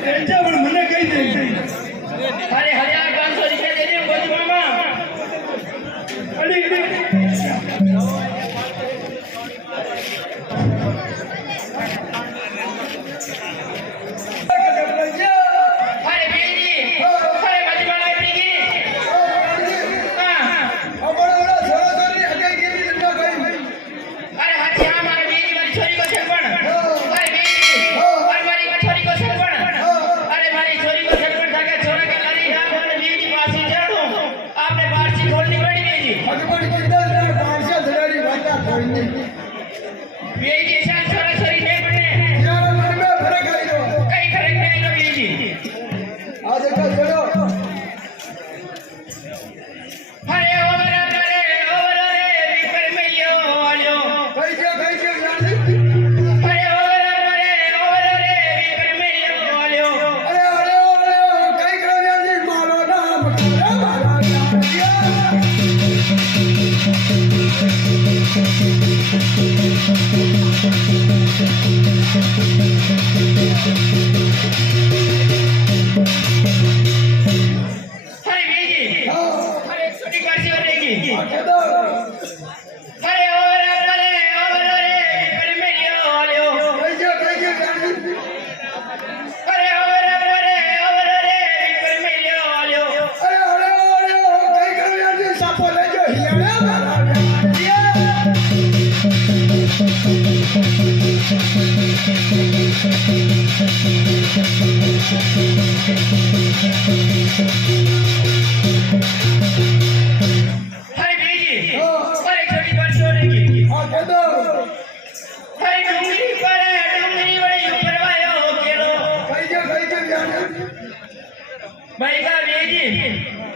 મને કઈ દે અરે 1500 રૂપિયા દે દે ગોજ મામા અડી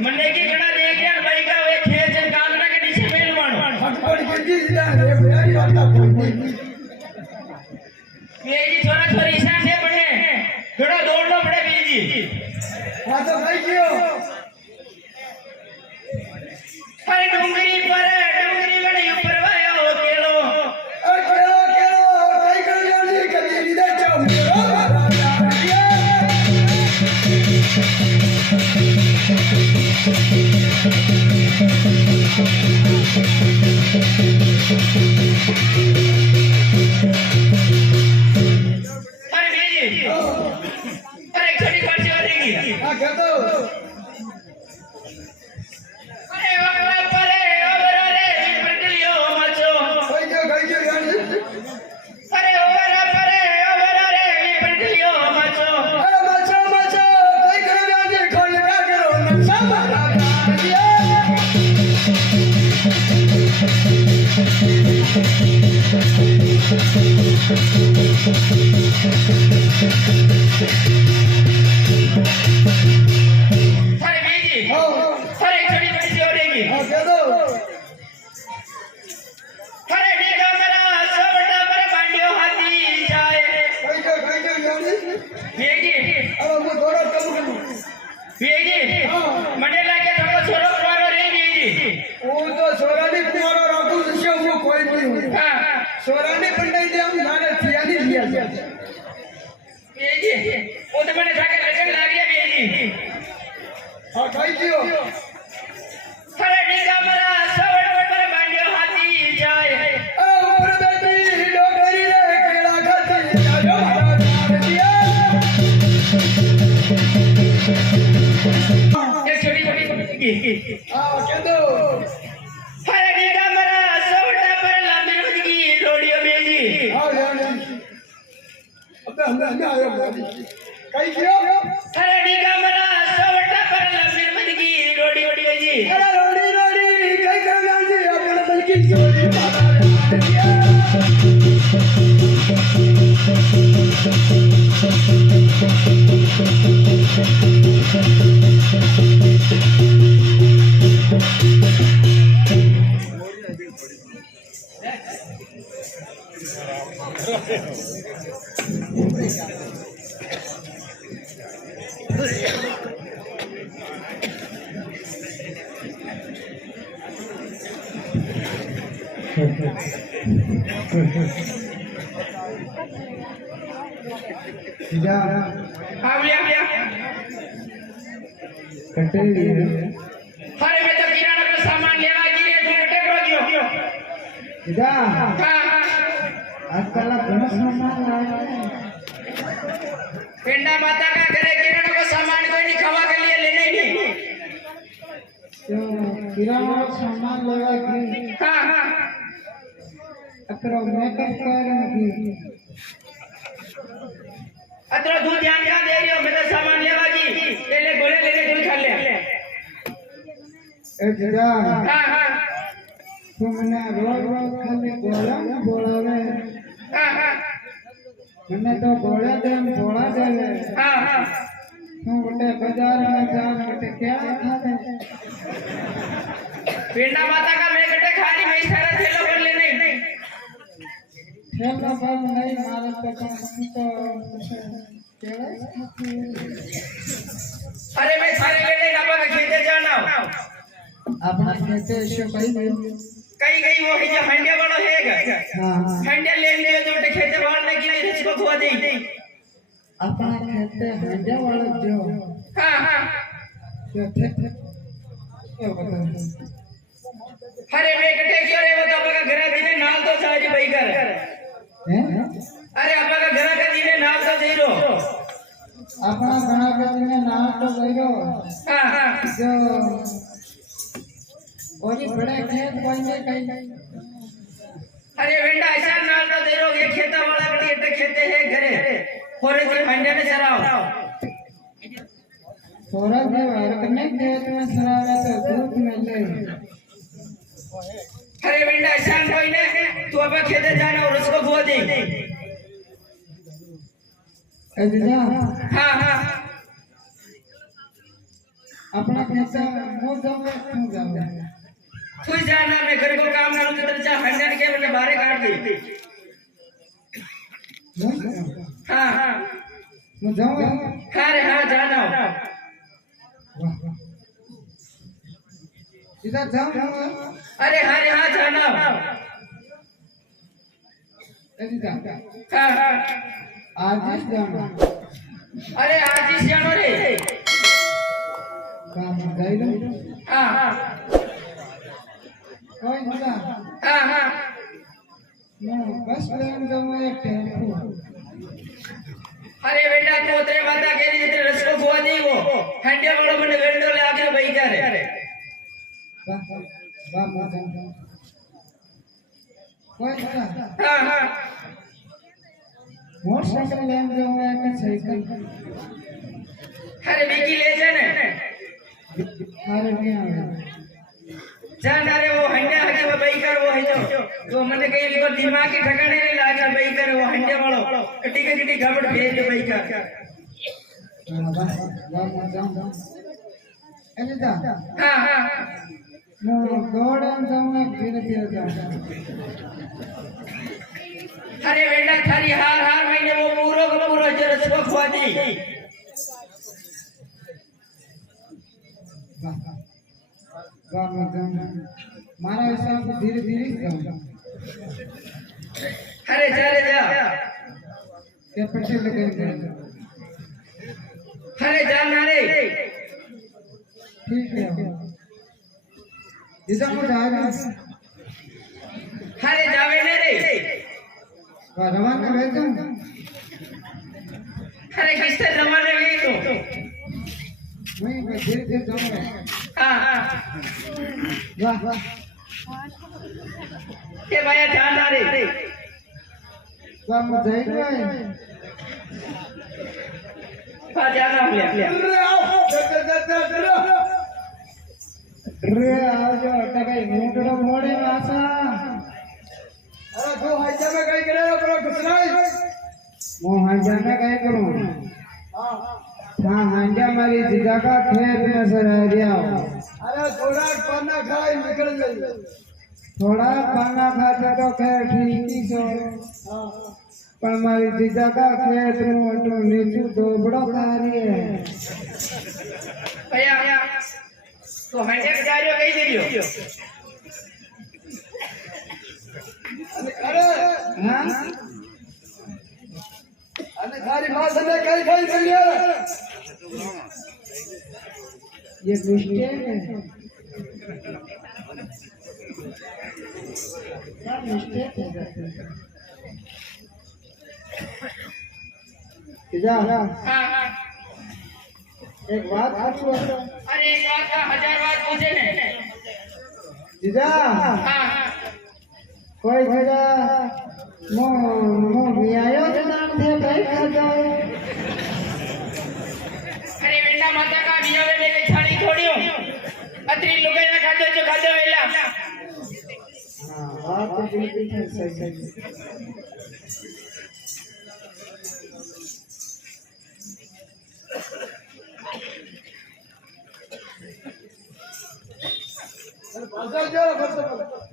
મને की घड़ा देख यार भाई का वे खेल से काम ना के नीचे मेल मानो फटफट गिरजी जा रे मेरी बात कोई नहीं ये जी छोरा छोरी हिसाब से पड़ने थोड़ा दौड़ना पड़े बीजी हां तो भाई क्यों अरे डूंगरी गड़ी ऊपर वायो केलो केलो भाई कर यार जी कदी लीदा जाओ मेरो सोराने पंडाई दे हम नाने थिया नहीं लिया बेजी वो तो मैंने जाके लगन ला गया बेजी हां खाई दियो अरे डीगा मरा सवड़ पर बांडियो हाथी जाए ओ ऊपर बैठी डोगरी रे केला खाती जायो महाराज दिया ये छोटी की हां कह दो अरे डीगा मरा सवड़ पर लांबी की रोडियो बेजी हां यार अबे हमने आयो कई कियो अरे डीगा मरा सवड़ पर लांबी की रोडियो बेजी अरे रोडी कई कर यार जी अपने दिल की जोड़ी महाराज दिया जा આવ્યા कटेरी અરે મેં તો કિરાણાનો સામાન લેવા ગઈ તું કટે ગયો जा હા आजकल घणो सामान लाया पेंडा माता का घरे किराना को सामान कोई नहीं खवा के लिए लेने नहीं तो किराना सामान लेवा की हाँ हाँ अतरो मेकअप करन की अतरो तू ध्यान क्या दे रही हो मैं तो सामान लेवा की ले गोले लेने तू खा ले ए जा हाँ हाँ तुमने रोज रोज खाली बोलावे हाँ हाँ મને તો બોલે તેમ થોડા દેવે हाँ हाँ હું બટે બજાર में जान बटे क्या खावे पेंडा माता का मैं कटे खाली मैं सारा थैला भर ले नहीं थैला भर नहीं मारे तो तो केड़ा अरे मैं सारे लेने ना बाबा खेते जाना अपना कहते शो कहीं कहीं वो है जो हंडिया वाला है हां हां हंडिया ले लियो जो खेते भरने के लिए इसको खुआ दे अपना कहते हंडे वाला जो हाँ हाँ जो थे ये बता अरे मैं कटे क्यों रे वो तो आपका घर दिने नाल तो सारी भाई कर हैं अरे आपका घर का दिने नाल तो दे रो अपना बना के ने नाम तो लइरो हाँ हाँ जो ओरी बड़े खेत बने कहीं अरे वेंडा ऐसा नाल तो दे रो ये खेता वाला कटी एटे खेते है घरे होरे से हंडिया ने चराओ थोड़ा जे वर्क में खेत में सरावे तो धूप में ले अरे वेंडा ऐसा कोई ने तू अब खेते जाना और उसको खुआ दे अजजा हाँ हाँ अपना खेत मो जावे तू जावे तू जाना मैं घर को काम करूं तो तेरे हंडिया के मैंने बाहर काट दी हाँ हाँ मैं जाऊं हाँ रे हाँ जाना इधर जाऊं अरे हाँ रे हाँ जाना अजजा हाँ हाँ आज ही जाऊं अरे आज ही जानो रे काम जाइलो हाँ हाँ कोई ना हाँ हाँ मैं बस लेन जाऊं एक टेम्पो अरे बेटा तो तेरे माता के लिए तेरे रस को खुआ दी वो हंडिया वाला मैंने वेंडो ले आके भाई कर वाह वाह मजा कोई ना हाँ हाँ मोटरसाइकिल लेन जाऊं एक साइकिल अरे बिकी ले जाने अरे नहीं आवे जान अरे वो हंडिया हके वो भाई कर वो है जो मैंने कहीं भी कोई दिमाग के ठिकाने नहीं लागा भाई कर वो हंडिया वाला कटी के कटी गबड़ भेज दे भाई का वाह वाह मजा अजजा हाँ हाँ मैं दौड़न जाऊं धीरे धीरे जाऊं अरे बेटा थारी हार हार महीने वो पूरो का पूरा जो रस को खुआ दी वाह मजा मारा हिसाब धीरे धीरे जाऊं अरे जा रे जा क्या पैसे लगे अरे जा ना रे ठीक है इधर को जाएगा अरे जावे ने रे वाह रवाना भेजूं अरे किससे जमाने में तो वहीं पे धीरे धीरे जाऊंगा हाँ हाँ वाह वाह ये भैया ध्यान आ रे वाह मजा ही है हाँ जाना ले रे आओ जो टकाई मोटड़ो मोड़े वासा अरे तो हाइजा में कहीं करे अपना घुसराई वो हांजा में काय करूं हाँ हांजा मारी जीजा का खेत में से रह गया अरे थोड़ा पाना खाई निकल गई थोड़ा खाना खाते तो खैर ठीक ही सो पर मारी जीजा का खेत मोटो नीचू दोबड़ो खा रही है भैया तो हंडे के जा रही हो कहीं दे रही हो अरे हाँ अरे તારી પાસે ને કઈ કઈ કર્યો ये मिस्टेक है क्या मिस्टेक है जा हाँ एक बात पूछो अरे एक बात का 1000 बात पूछे ने जीजा हाँ कोई जीजा मो मो बियायो जनान थे भाई खाजो अरे वेंडा माता का बियावे लेके छाणी छोड़ियो अतरी लुगाया खाधो जो खाधो वेला हां बात तो बिल्कुल सही सही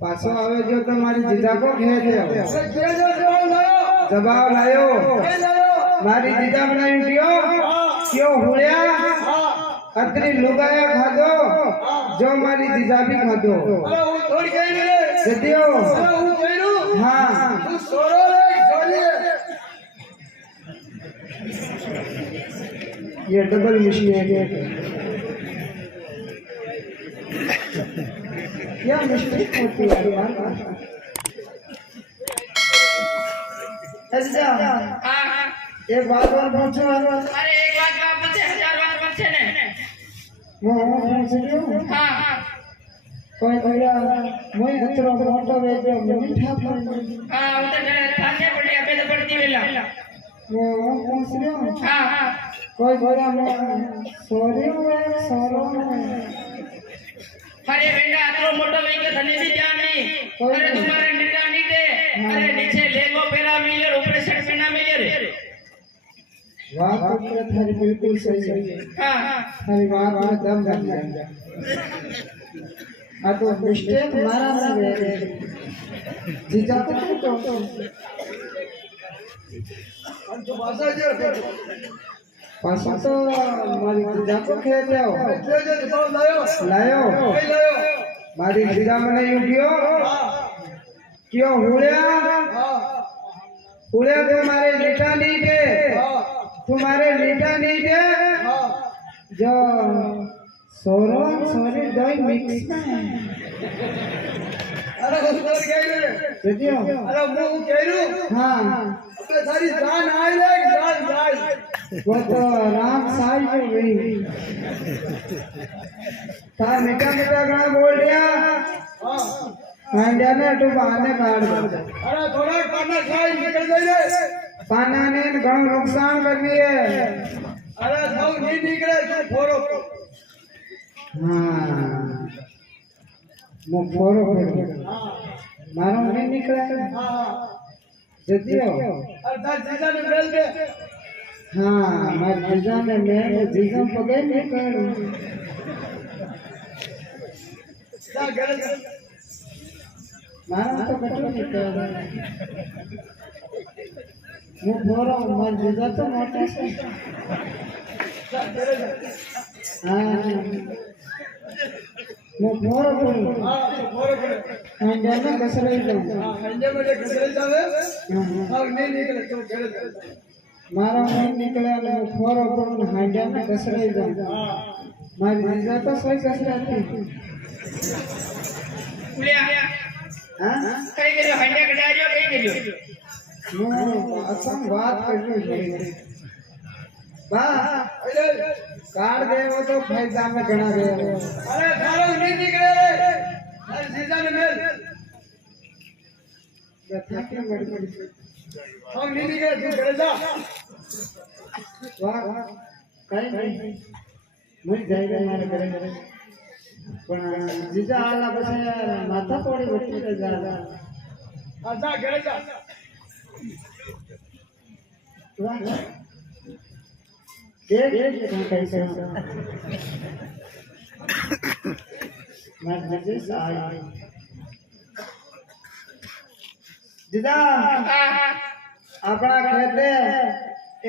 पासो आवे जो तुम्हारी जीजा को घेर ले जवाब लायो मारी जीजा बनाई दियो क्यों हुड़िया अतरी लुगाया खादो जो मारी जीजा भी खादो जदियो हाँ ये डबल मिस्टेक है क्या मिस्टेक होती है यार अच्छा हाँ एक बात और पूछो अरे एक बात का पूछे 1000 बात पूछे ने मैं पूछ रही हूँ हाँ कोई भैया मैं अतरो मोटो वेजो मीठा पर हाँ उधर थाने पड़ी अबे तो पड़ती वेला मैं पूछ रही हूँ हाँ कोई भैया मैं सॉरी सॉरो अरे बेटा अतरो मोटो वेगे धने भी ध्यान नहीं अरे तुम्हारे नीटा नीटे अरे नीचे लेगो पेरा मिले ऊपर शर्ट पहना मिले रे बात तो थारी बिल्कुल सही है हाँ थारी बात में दम लग जाए आ तो मिस्टेक मारा ना वे जीजा तो पासा तो मारी जीजा को खेल जाओ लायो मारी जीजा मने यूं क्यों हुड़िया हुड़िया तुम्हारे लीटा नहीं दे तुम्हारे लीटा नहीं दे जो सोरो सोरी दोई मिक्स में अरे वो तो गई रे जदियो अरे वो कहरो हाँ अपने सारी जान आई रे जान जाए वो तो राम साई जो गई था मीठा मीठा गाना बोल दिया हां हांडिया ने तो बहाने काट दो अरे थोड़ा पाना खाई निकल गई रे पाना ने घणो नुकसान कर दिए अरे सब नहीं निकले तो फोड़ो हाँ मो फोरो हां मारो नहीं निकला हां जदियो अरे दाल जीजा ने बेल दे हाँ मार जीजा ने मैं जीजा पगे नहीं कर जा घर मारो तो कटो नहीं कर मो फोरो मार जीजा तो मोटा से जा घर हाँ मो फोरो बोलो हां तो फोड़ो करे हांडिया ने कसरे दो हां हंडे में जे घर जावे हाँ सब नहीं निकले तो घर मारो नहीं निकला ले फोरो बोलो हांडिया ने कसरे दो हां मारी जीजा तो सही कसरे थी उलिया हाँ कई करियो हंडे कटायो कई करियो अच्छा बात करनी चाहिए बा अरे काट दे वो तो फायदा में गणा गए अरे थारो नहीं निकले रे अरे जीजा ने बेल हम नहीं निकले तू घर जा वाह कहीं नहीं मुझे जाएगा मारे घरे पण जीजा आला बसे माथा पड़ी बच्ची के जा हां जा घर जा देख कैसे मैं जैसे आई जीजा अपना खेते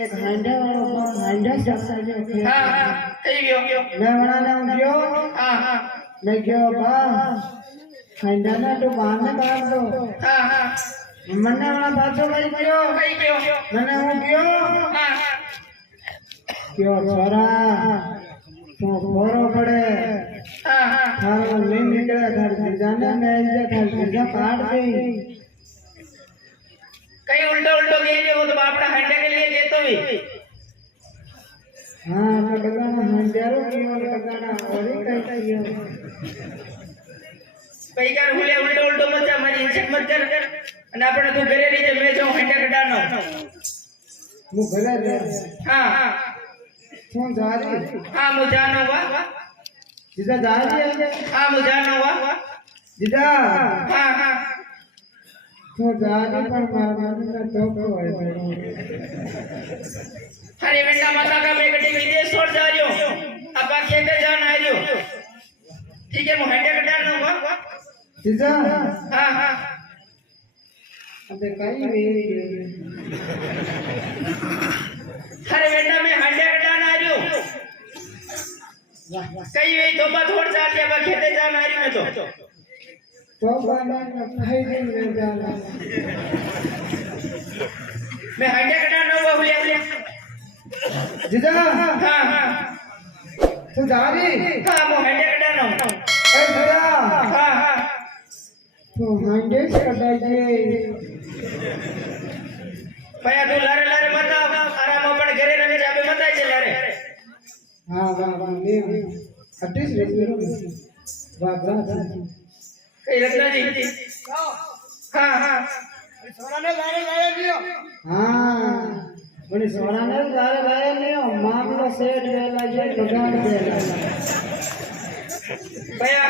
एक हांडे वालों को हांडे जैसा जो हाँ कई गयो मैं बनाने गयो हाँ मैं गयो बा हांडा ना तो बाहर काट दो हाँ મને હમણાં પાછો કઈ ગયો કઈ ગયો મને હું ગયો હા કયો છોરા તો ભરો પડે હા હા થારો નહીં નીકળે થાર બીજાને મેં થાર બીજા પાડ દે કઈ ઉલ્ટો ઉલ્ટો કહે છે वो तो बापड़ा हंडे के लिए कहतो भी हाँ तो बगाना हंजारो कियो बगाना ओरी कई कियो કઈ કાર હુલે ઉલ્ટો ઉલ્ટો મત જા મારી ઇન્સેક્ટ મત કર અને આપણે તું ઘરે લીજે મેં જો હંડે કડાનો હું ઘરે રે હા હા શું જારી હા મુ જાનો વા જીજા જારી હા મુ જાનો વા જીજા હા હા શું જારી પણ મારા મને ધોકો હોય अरे बेटा माता का मैं गड्डी विदेश छोड़ जा रही हूँ अब आप खेते जाना आ रही हो ठीक है मुझे कटा ना हुआ जीजा हाँ हाँ अबे कई वे अरे बेटा मैं हंडे कटाना आ रही हूँ कई वे तो बात छोड़ जा रही है अब खेते जाना आ रही मैं तो बाबा भाई दिन में जाना मैं हंडे कटाना हुआ हुलिया हुलिया जीजा हाँ हाँ तू जारी हाँ मुझे हंडे कटाना ए भैया हाँ हाँ तो हंडे से कटाइए भैया तू लारे लारे मत आराम अपन घरे रमे जाबे मत आए चले रे हाँ वाह वाह ले अट्ठीस ले वाह वाह कई रत्ना जी हाँ हाँ છોરાને લારે લારે લ્યો हाँ बड़ी सोना ने लारे लारे लियो मामलो सेट वेला जे भगवान देला भैया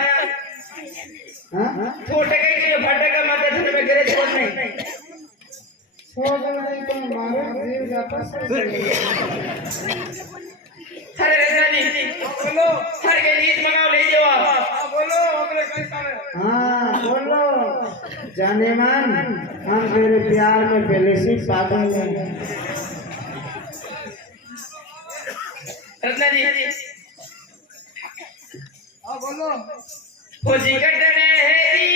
हां छोटे कई के फाटे का माते थे मैं घरे छोड़ नहीं छोड़ नहीं तो मारो जीव जाता से अरे रत्ना जी બોલો हर के गीत मंगाओ ले जाओ आप હા બોલો આપણે કઈ કામે हाँ बोलो जाने मन हम तेरे प्यार में पहले से पागल हैं रत्ना जी હા બોલો हो जी कटने हेरी